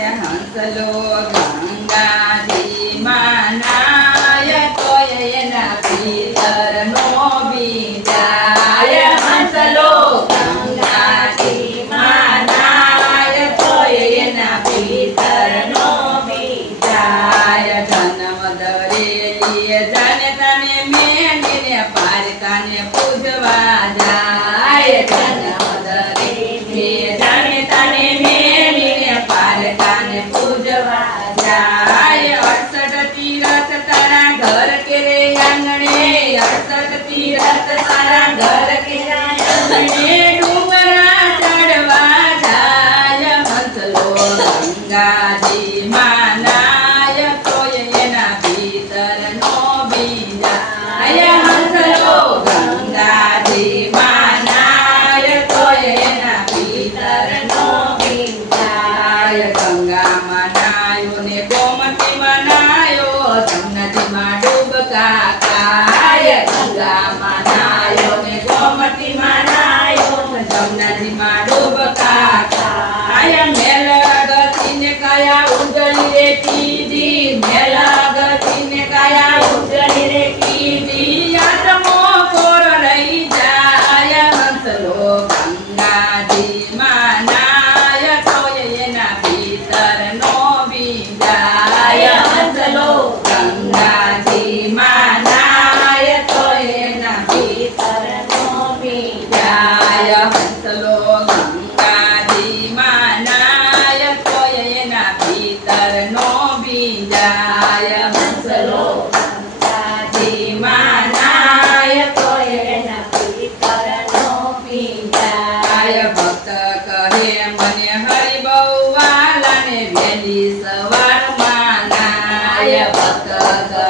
હંસલો ગંગાજી માનાય તોય એના પિતરનો બીજાય હંસલો ગંગાજી માનાય તોય એના પિતરનો બીજાય જન્મ દરેલીએ જાને તને મેલીને પારકાને પૂજવા જાય જન્મ દરેલીએ જાને તને મેલીને પારકાને પૂજવા જાય 68 તીરથ તારા ઘર કેરે આંગણે 68 તીરથ તારા ઘર કેરે આંગણે ડુંગરા ચડવા જાય હંસલો ગંગાજી માનાય તોય એના ભીતરનો બીજાય હંસલો ગંગાજી માનાય તોય એના ભીતરનો બીજાય ગંગામાં નાયો ને ગોમતીમાં નાયો જમનાજીમાં ડૂબકા ખાય ગંગામાં નાયો ને ગોમતીમાં નાયો જમનાજીમાં ડૂબકા ખાય મેલ ગતિને કયા ઉજળી રે કીધી મેલ ગતિને કયા ઉજળી રે કીધી આત્મો કોર રહી જાય હંસલો ગંગાજી માનાય તોય એના ભીતરનો બીજાય હંસલો ગંગાજી માનાય તોય એના ભીતરનો બીજાય હંસલો ગંગાજી માનાય તોય એના ભીતરનો બીજાય હંસલો ગંગાજી માનાય તોય એના ભીતરનો બીજાય ભક્ત કહે મને હરિ બહુ વાલાને વહેલી સવારમાં નાય ભક્ત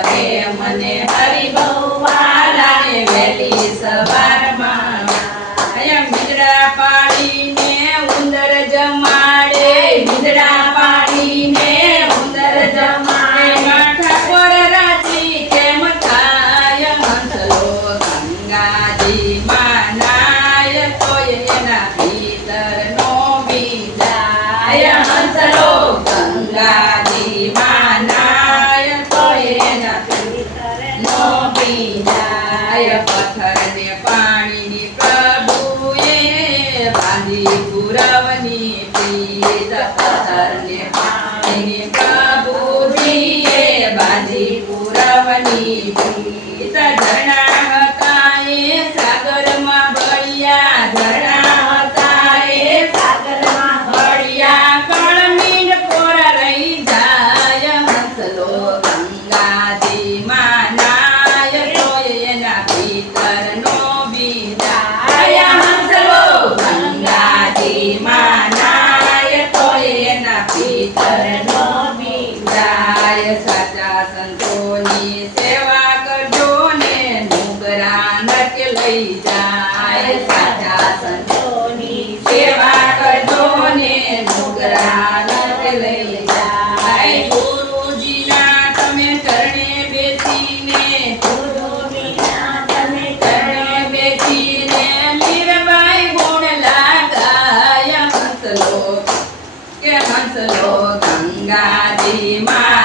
કહે મને હરિ બહુ વાલાને વહેલી સવારમાં નાય મીંદડા પાડીને ઉંદર જમાડે મીંદડા પાડીને ઉંદર જમાડે માથા પર રાજી કેમ થાય હંસલો ગંગાજી માનાય તોય એના ભીતરનો બીજાય હંસલો ગંગાજી માનાય તોય એના ભીતરનો બીજાય પથ્થરને પાણીની પ્રભુએ બાંધી પુરવની પ્રીત પથ્થરને પાણીની પ્રભુજીએ બાંધી પુરવની પ્રીત ઝરણા હતા એ સાગરમાં ભળ્યા ઝરણા હતા એ સાગરમાં ભળ્યા કળમીન કોર રહી જાય હંસલો ગંગાજી માનાય તોય એના ભીતરનો બીજાય હંસલો ગંગાજી માનાય તોય એના ભીતરનો બીજાય સાચા સંતોની સેવા કરજો ને નુગરા નરકે લઈ જાય સાચા સંતોની સેવા કરજો ને નુગરા નરકે લઈ જાય ગુરુજીના તમે ચરણે બેસીને ગુરુજીના તમે ચરણે બેસીને મીરબાઈ ગુણ લાગાય હંસલો કે હંસલો ગંગાજી માં